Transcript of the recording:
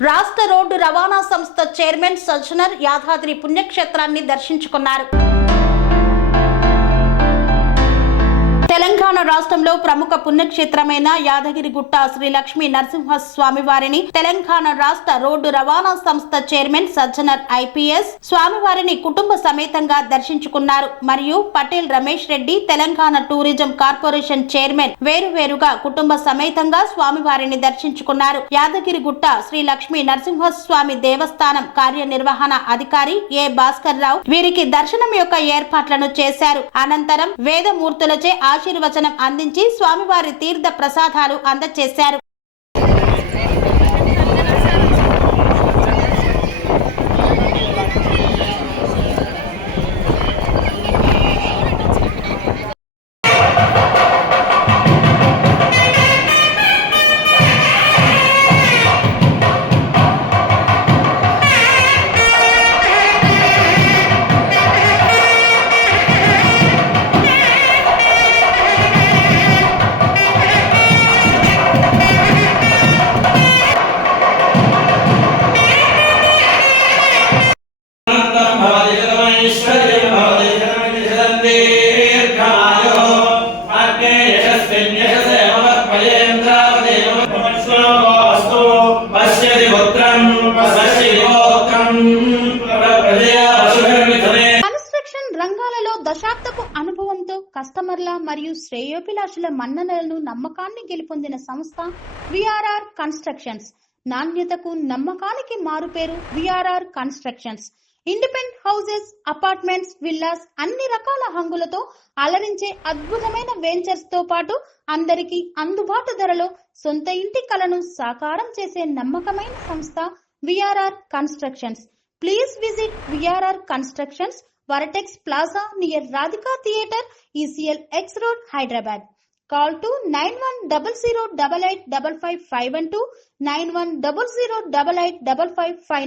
రాష్ట్ర రోడ్డు రవాణా సంస్థ చైర్మన్ సజ్జనర్ యాదాద్రి పుణ్యక్షేత్రాన్ని దర్శించుకున్నారు. తెలంగాణ రాష్ట్రంలో ప్రముఖ పుణ్యక్షేత్రమైన యాదగిరిగుట్ట శ్రీ లక్ష్మీ నరసింహస్వామి వారిని తెలంగాణ రాష్ట్ర రోడ్డు రవాణా సంస్థ చైర్మన్ సజ్జనర్ ఐపీఎస్ స్వామివారిని కుటుంబ సమేతంగా దర్శించుకున్నారు. మరియు Patel Ramesh Reddy Telangana tourism corporation chairman వేరువేరుగా కుటుంబ సమేతంగా స్వామివారిని దర్శించుకున్నారు. యాదగిరిగుట్ట శ్రీ లక్ష్మీ నరసింహస్వామి దేవస్థానం కార్యనిర్వహణ అధికారి ఏ భాస్కర్ రావు వీరికి దర్శనం యొక్క ఏర్పాట్లను చేశారు. అనంతరం వేదమూర్తులచే ఆశీర్వచనం అందించి స్వామివారి తీర్థ ప్రసాదాలు అందజేశారు. కన్స్ట్రక్షన్ రంగాలలో దశాబ్దపు అనుభవంతో కస్టమర్ల మరియు శ్రేయోభిలాషుల మన్ననలను నమ్మకాన్ని గెలుపొందిన సంస్థ విఆర్ఆర్ కన్స్ట్రక్షన్స్. నాణ్యతకు నమ్మకానికి మారుపేరు VRR constructions. Independent houses, apartments, villas అన్ని రకాల హంగులతో అలరించే అద్భుతమైన వెంచర్స్ తో పాటు అందరికీ అందుబాటు ధరలో సొంత ఇంటి కలను సాకారం చేసే నమ్మకమైన సంస్థ VRR constructions. Please visit VRR constructions, Varatex Plaza near Radhika Theatre, ECL X Road, Hyderabad. Call to 9100885551 9100885559.